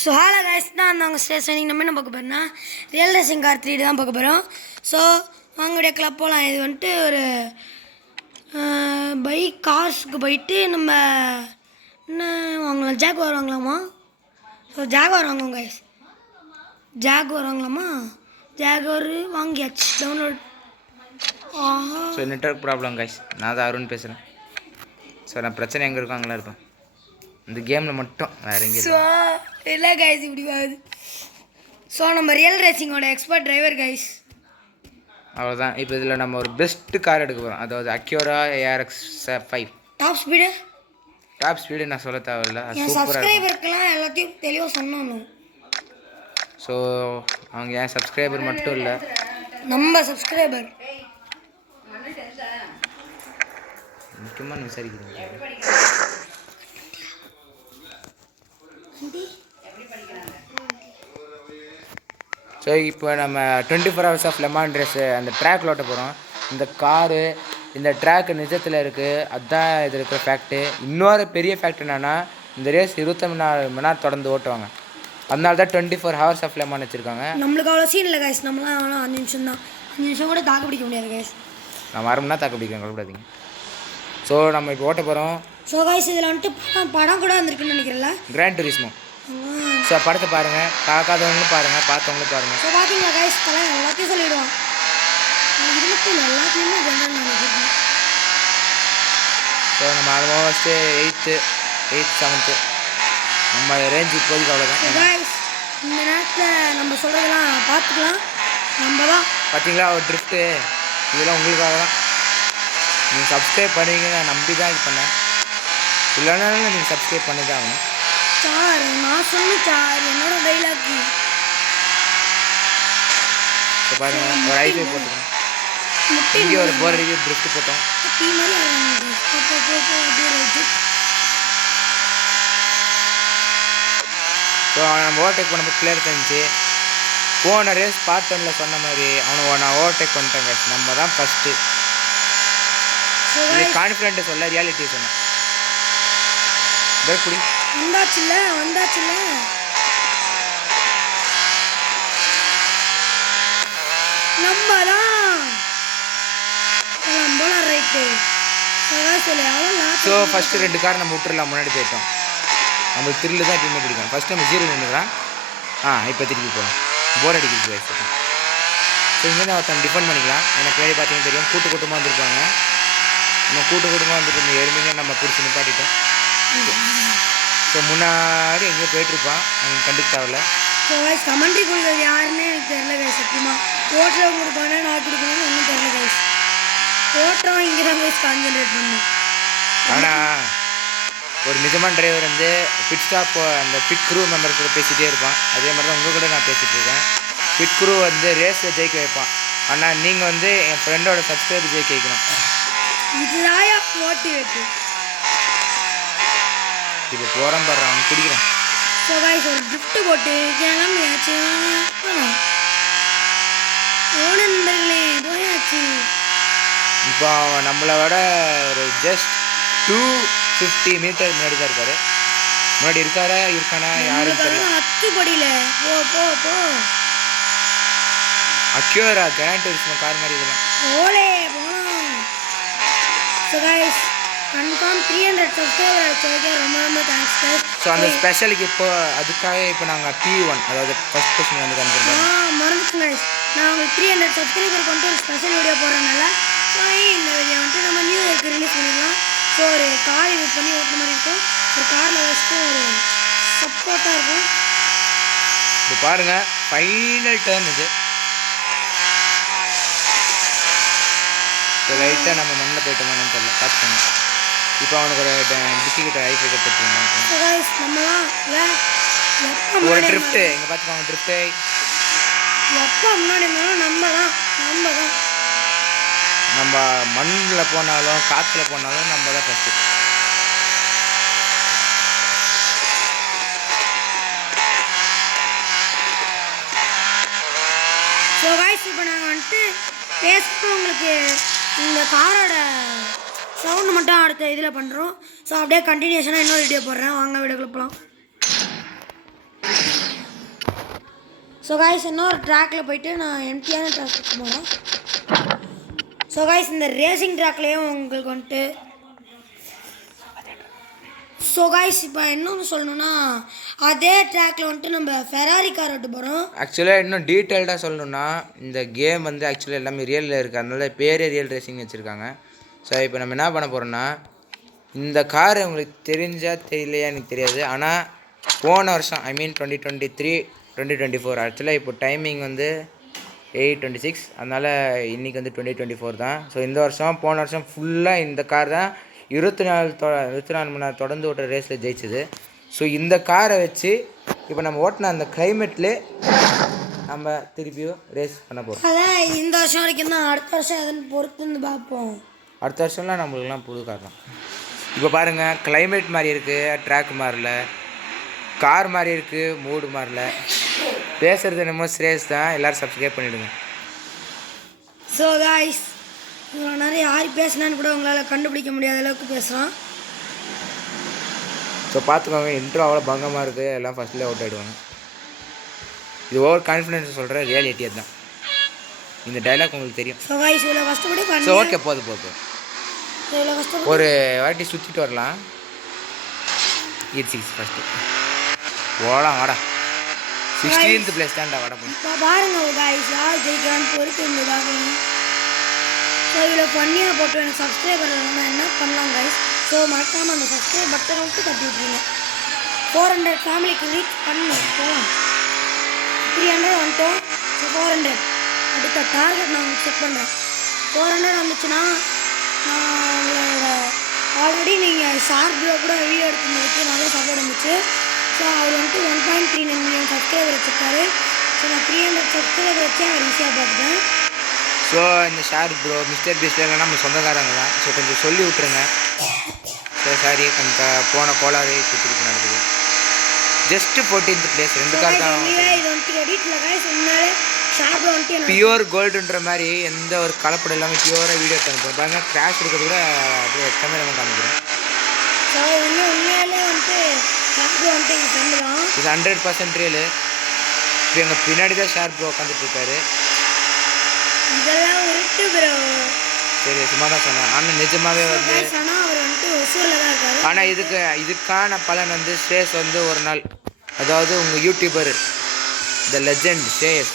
So hello guys நான் நாங்கள் ஸ்டேஷனிங் நம்ம என்ன பார்க்க போகிறோம்னா ரியல் ரேசிங் கார் 3 தான் பார்க்க போகிறோம். ஸோ அவங்களுடைய கிளப் போகலாம். இது வந்துட்டு ஒரு பைக் கார்ஸுக்கு போயிட்டு நம்ம என்ன வாங்கலாம், ஜாக்வார் வாங்கலாமா? ஸோ ஜாக்வார் வாங்குவோம் கைஸ். ஜாக்வார் வாங்கலாமா? ஜாக்வார் வாங்கியாச்சு, download. So network problem guys, நான் தான் அருண் பேசுகிறேன். ஸோ நான் பிரச்சனை எங்கே இருக்கோ அங்கெல்லாம் இருப்பேன் இந்த கேமில் மட்டும், வேறு எங்கே. ஸோ இல்லை கைஸ், இப்படி ஆகுது. ஸோ நம்ம ரியல் ரேசிங்கோட எக்ஸ்பர்ட் டிரைவர் கைஸ். அவ்வளோதான். இப்போ இதில் நம்ம ஒரு பெஸ்ட்டு கார் எடுக்க போகிறோம். அதாவது அக்யூரா ARX 5. டாப் ஸ்பீடு நான் சொல்ல தேவையில்ல, என் சப்ஸ்கிரைபருக்கெல்லாம் எல்லாத்தையும் தெளிவாக சொன்னோம். ஸோ அவங்க என் சப்ஸ்கிரைபர் மட்டும் இல்லை, நம்ம சப்ஸ்கிரைபர் முக்கியமாக விசாரிக்கிறேன். ஸோ இப்போ நம்ம 24 ஹவர்ஸ் ஆஃப் லெமான் ரேஸு அந்த ட்ராக்கில் ஓட்ட போகிறோம். இந்த காரு இந்த ட்ராக்கு நிஜத்தில் இருக்குது, அதுதான் இது இருக்கிற ஃபேக்ட்டு. இன்னொரு பெரிய ஃபேக்ட் என்னென்னா, இந்த ரேஸ் 24 மணி நேரம் தொடர்ந்து ஓட்டுவாங்க. அதனால தான் 24 ஹவர்ஸ் ஆஃப் லெமான் வச்சுருக்காங்க. நம்மளுக்கு அவ்வளோ சீன் இல்லை கைஸ், நம்மளாம் அவ்வளோ 5 நிமிஷம் தான். 5 நிமிஷம் கூட தாக்கு பிடிக்க முடியாது கைஸ். நான் 1 மணி நேரம் தாக்கு பிடிக்கிறேன், கவலைப்படாதீங்க. ஸோ நம்ம இப்போ ஓட்ட போகிறோம். ஸோ கைஸ் இதில் வந்துட்டு படம் கூட வந்திருக்குன்னு நினைக்கிறேன்ல, கிராண்ட் டூரிஸ்மோ. ஸோ படத்தை பாருங்கள், பார்க்காதவங்களும் பாருங்கள், பார்த்தவங்களும் பாருங்கள். ஸோ பார்த்தீங்களா கைஸ், தலை எல்லாத்தையும் சொல்லிவிடுவான். இது மட்டும் இல்லை, எல்லாத்தையுமே ஜென்ரல் நாலேஜ். ஸோ நம்ம ஆல்மோஸ்ட்டு 8th 7th நம்ம ரேஞ்ச் இப்போதைக்கு அவ்வளோதான் கைஸ். இந்த நேரத்தில் நம்ம சொல்கிறதெல்லாம் பார்த்துக்கலாம். நம்ம தான் பார்த்தீங்களா ஒரு ட்ரிஃப்ட்டு, இதெல்லாம் உங்களுக்காக தான். நீங்கள் சப்ஸ்கிரைப் பண்ணுவீங்க நான் நம்பி தான் இது பண்ணேன். இல்லைனாலும் நீங்கள் சப்ஸ்கிரைப் பண்ணி தான் ஆகணும். சார் நான் சொன்ன சார் என்னோட டைலாக்கு. இப்போ பாருங்கள், ஒரு ஐபி போட்டுக்கோங்க. இங்கே ஒரு போர் அடிக்க ட்ரிஃப்ட் போட்டோம். ஸோ நம்ம ஓவர்டேக் பண்ணப்போ கிளியர் தெரிஞ்சு, போன ரேஸ் பார்ட் 1ல் சொன்ன மாதிரி அவனை நான் ஓவர்டேக் பண்ணிட்டேங்க. நம்ம தான் ஃபஸ்ட்டு. இது கான்ஃபிடென்ட்டு சொல்ல, ரியாலிட்டி சொன்னேன். புடி வந்தாச்சுல்ல நம்ம தான் போலாம் ரைட்டு. ஸோ ஃபஸ்ட்டு 2 கார் நம்ம விட்டுறலாம், முன்னாடி போயிட்டோம். நம்மளுக்கு த்ரில்லு தான் எப்பயுமே பிடிக்கும். ஃபஸ்ட்டு நம்ம 0 நின்றுக்கிறான். இப்போ திருப்பி போகலாம், போர் அடிக்கிறது வயசு. ஸோ இங்கேருந்து ஒருத்தன் டிஃபெண்ட் பண்ணிக்கலாம். எனக்கு பின்னாடி பார்த்தீங்கன்னா தெரியும், கூட்டமாக வந்துருப்பாங்க. நம்ம கூட்டமாக வந்துட்டு இந்த எருமைங்க நம்ம பிடிச்சி நிப்பாட்டிட்டோம். ஸோ முன்னாடி எங்கேயோ போயிட்டுருப்பான், எனக்கு கண்டுக்க தேவையில்ல. ஸோ கைஸ் கமெண்ட்ரி கொடுக்குறது யாருன்னு எனக்கு தெரியல கைஸ். சத்தியமாக ஓட்டுறவங்க கொடுப்பானே, நான் கொடுக்கணும்னு ஒன்றும் தெரியல கைஸ். ஓட்டுறவன் இங்கே தான் கைஸ் கான்சன்ட்ரேட் பண்ணணும். ஆனால் ஒரு நிஜமான டிரைவர் வந்து பிட் ஸ்டாப் அந்த பிட் க்ரூ மெம்பர் கூட பேசிகிட்டே இருப்பான். அதே மாதிரி தான் உங்கள் கூட நான் பேசிகிட்டு இருக்கேன். பிட் க்ரூ வந்து ரேஸில் ஜெயிக்க வைப்பான். ஆனால் நீங்கள் வந்து என் ஃப்ரெண்டோட சப்ஸ்கிரைபர் ஜெயிக்க வைக்கணும். இதுதாயா மோட்டிவேட்டு. இப்போ போகிறேன் பாரு, அவன் குடிக்கிறான். ஸோ கைஸ் ஒரு கிஃப்ட்டு போட்டு கிளம்பியாச்சு. நண்பர்களே போயாச்சு. இப்போ அவன் நம்மளோட ஒரு ஜஸ்ட் 250 மீட்டர் முன்னாடி தான் இருக்காரு. முன்னாடி இருக்கானா யாரும் தெரியல. 10 படியில் போ போ போ. அக்யூரா கிராண்ட் டூரிஸ்மோ கார் மாதிரி இதெல்லாம். ஓலே போகலாம். ஸோ கைஸ் கன்ஃபார்ம் 300 சப்ஸ்கிரைபர் ஆச்சு. ரொம்ப தேங்க்ஸ் கைஸ். ஸோ அந்த ஸ்பெஷலுக்கு இப்போ அதுக்காக இப்போ நாங்கள் P1 அதாவது ஃபஸ்ட் கொஸ்டின் வந்து கண்டுபிடிச்சோம். மறந்துச்சு கைஸ், நான் உங்களுக்கு 300 சப்ஸ்கிரைபர் கொண்டு ஒரு ஸ்பெஷல் வீடியோ போடுறதுனால இந்த வீடியோ வந்துட்டு நம்ம நியூ இயர்க்கு ரிலீஸ் பண்ணிடலாம். ஸோ ஒரு கார் யூஸ் பண்ணி ஓட்டுற மாதிரி இருக்கும். ஒரு காரில் வச்சுட்டு ஒரு சப்போர்ட்டாக இருக்கும். இப்போ பாருங்கள், ஃபைனல் டர்ன் இது. ஸோ லைட்டாக நம்ம மண்ணில் போயிட்டோமான்னு தெரியல, பார்த்துக்கோங்க. இப்போ அவனுக்கு ஒரு டிக்கிக்கிட்ட ஐஃபை கற்றுருந்தோம். ஒரு ட்ரிஃப்ட்டு இங்கே பார்த்துக்கோங்க, ட்ரிஃப்ட்டு எப்போ முன்னாடி இருந்தாலும் நம்ம மண்ணில் போனாலும் காற்றுல போனாலும் நம்ம தான் ஃபஸ்ட்டு. ஸோ கைஸ் இப்போ நாங்கள் வந்துட்டு பேசுகிறோம். உங்களுக்கு இந்த காரோட சவுண்டு மட்டும் அடுத்த இதில் பண்ணுறோம். ஸோ அப்படியே கண்டினியூஷனாக இன்னொரு வீடியோ போடுறேன். வாங்க வீடியோக்குள்ள போகலாம். ஸோ காய்ஸ் இன்னொரு ட்ராக்கில் போயிட்டு நான் எம்டியான ட்ராக் போகிறேன். ஸோ காய்ஸ் இந்த ரேசிங் ட்ராக்லேயும் உங்களுக்கு வந்துட்டு ஸோ காய்ஸ் இப்போ இன்னொன்று சொல்லணுன்னா அதே ட்ராக்கில் வந்துட்டு நம்ம ஃபெராரி கார் ஓட்டு போகிறோம். ஆக்சுவலாக இன்னும் டீட்டெயில்டாக சொல்லணுன்னா இந்த கேம் வந்து ஆக்சுவலாக எல்லாமே ரியலில் இருக்குது, அதனால பேரே ரியல் ரேசிங் வச்சுருக்காங்க. ஸோ இப்போ நம்ம என்ன பண்ண போகிறோன்னா இந்த கார் உங்களுக்கு தெரிஞ்சால் தெரியலையா எனக்கு தெரியாது, ஆனால் போன வருஷம் ஐ மீன் 2023 2024 ஆக்சுவலாக இப்போ டைமிங் வந்து 8:26, அதனால் இன்றைக்கி வந்து 2024 தான். ஸோ இந்த வருஷம் போன வருஷம் ஃபுல்லாக இந்த கார் தான் 24 மணி நேரம் தொடர்ந்து ஓட்டுற ரேஸில் ஜெயிச்சுது. ஸோ இந்த காரை வச்சு இப்போ நம்ம ஓட்டின அந்த கிளைமேட்லேயே நம்ம திருப்பியும் ரேஸ் பண்ண போகிறோம். அதான் இந்த வருஷம் வரைக்கும் தான், அடுத்த வருஷம் எதுன்னு பொறுத்து வந்து பார்ப்போம். அடுத்த வருஷம்லாம் நம்மளுக்குலாம் புது கார் தான். இப்போ பாருங்கள் கிளைமேட் மாதிரி இருக்குது, ட்ராக் மாறல, கார் மாதிரி இருக்குது, மூடு மாறல. பேசுகிறது என்னமோ ஸ்ரேஸ் தான். எல்லோரும் சப்ஸ்கிரைப் பண்ணிவிடுங்க. ஸோ காய்ஸ் இவ்வளோ நேரம் யார் பேசினான்னு கூட உங்களால் கண்டுபிடிக்க முடியாத அளவுக்கு பேசுகிறோம். ஸோ பார்த்துக்கோங்க, இன்ட்ரோ அவ்வளோ பங்கமாக இருக்குது, எல்லாம் ஃபஸ்ட்லேயே அவுட் ஆகிடுவாங்க. இது ஓவர் கான்ஃபிடென்ஸ் சொல்கிற ரியாலிட்டி தான். இந்த டைலாக் உங்களுக்கு தெரியும். ஸோ காய்ஸ் இவ்வளோ கஷ்டப்பட்டு ஸோ ஓகே போதும் இவ்வளோ கஷ்டப்பட்டு ஒரு வாட்டி சுற்றிட்டு வரலாம். 6 ஃபஸ்ட்டு ஓடா வாடா 16th பிளேஸ் தான்டா வாடா. இப்போ பாருங்கள் காய்ஸ் யார் ஜெயிக்கிறான்னு பொறுத்து இருந்ததாக. ஸோ இதில் பண்ணியாக போட்டு எனக்கு சப்ஸ்கிரைபர் இல்லைன்னா என்ன பண்ணலாம் கைஸ். ஸோ மறக்காமல் அந்த சப்ஸ்கிரைப் பட்டனை விட்டு தட்டி விட்ருங்க. 400 ஃபேமிலிக்கு ரீச் பண்ணணும். போகலாம் 300 வந்துட்டோம். ஸோ 400 அடுத்த டார்கெட் நான் உங்களுக்கு செக் பண்ணுறேன். 400 வந்துச்சுன்னா நான் உங்களோட ஆல்ரெடி நீங்கள் ஷார்ப்ல கூட வீடியோ எடுத்துருந்ததுக்கு நல்லா சப்போர்ட் இருந்துச்சு. ஸோ அவர் வந்துட்டு 1.39 மில்லியன் சப்ஸ்கிரைபர் வச்சுருக்காரு. ஸோ நான் 300 சப்ஸ்கிரைபர் வச்சு அவர் ஈஸியாக பார்த்துட்டேன். ஸோ இந்த ஷார் ப்ரோ மிஸ்டர் பீஸ்ட்ல இல்லைனா நம்ம சொந்தக்காரங்க தான். ஸோ கொஞ்சம் சொல்லி விட்ருங்க. ஸோ சாரி கொஞ்சம் போன கோளாறு இப்போ திருப்பி நடக்குது. ஜஸ்ட்டு 14th பிளேஸ் 2 கார் தான். பியூர் கோல்டுன்ற மாதிரி எந்த ஒரு கலப்படம் இல்லாமல் பியூராக வீடியோ எடுத்து பாருங்க. கிராஷ் இருக்கிறது கூட அப்படியே கேமரா காமிக்கிறேன். இது 100% ரியல். இப்போ எங்கள் பின்னாடி தான் ஷார் ப்ரோ உட்காந்துட்டு இருக்காரு. இதெல்லாம் உருட்டு ப்ரோ. சரி சும்மா தான் சொன்னேன், ஆனால் நிஜமாகவே வந்து ஆனால் இதுக்கான பலன் வந்து ஸ்ரேஸ் வந்து ஒரு நாள், அதாவது உங்கள் யூடியூபர் த லெஜெண்ட் ஸ்ரேஸ்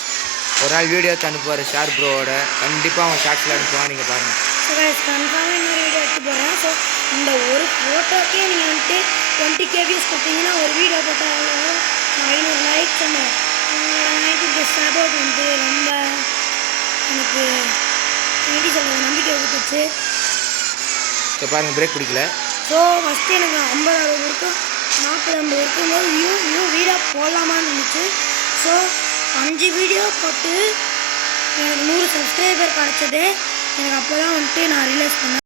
ஒரு நாள் வீடியோ அனுப்புவார் ஷார் ப்ரோவோட. கண்டிப்பாக அவங்க ஷார்ட்ஸில் அனுப்புவாங்க, நீங்கள் பாருங்கள். கன்ஃபார்மாக இன்னொரு வீடியோ எடுத்து போகிறேன். ஸோ இந்த ஒரு ஃபோட்டோக்கே நீங்கள் வந்துட்டு 20K வியூஸ் கொடுத்தீங்கன்னா ஒரு வீடியோ போட்டால் 500 லைக்ஸ் அந்த 90 சப்போர்ட் வந்து ரொம்ப எனக்கு எப்படி சொல்கிறது நம்பிக்கை கொடுத்துச்சு. ஸோ பாருங்கள் பிரேக் பிடிக்கல. ஸோ ஃபஸ்ட்டு எனக்கு 50-60 இருக்கும் 40-50 இருக்கும்போது வீடியோ போடலாமான்னு இருந்துச்சு. ஸோ 5 வீடியோ போட்டு எனக்கு 100 சப்ஸ்கிரைபர் கிடச்சது. எனக்கு அப்போ தான் வந்துட்டு நான் ரியலைஸ் பண்ணேன்.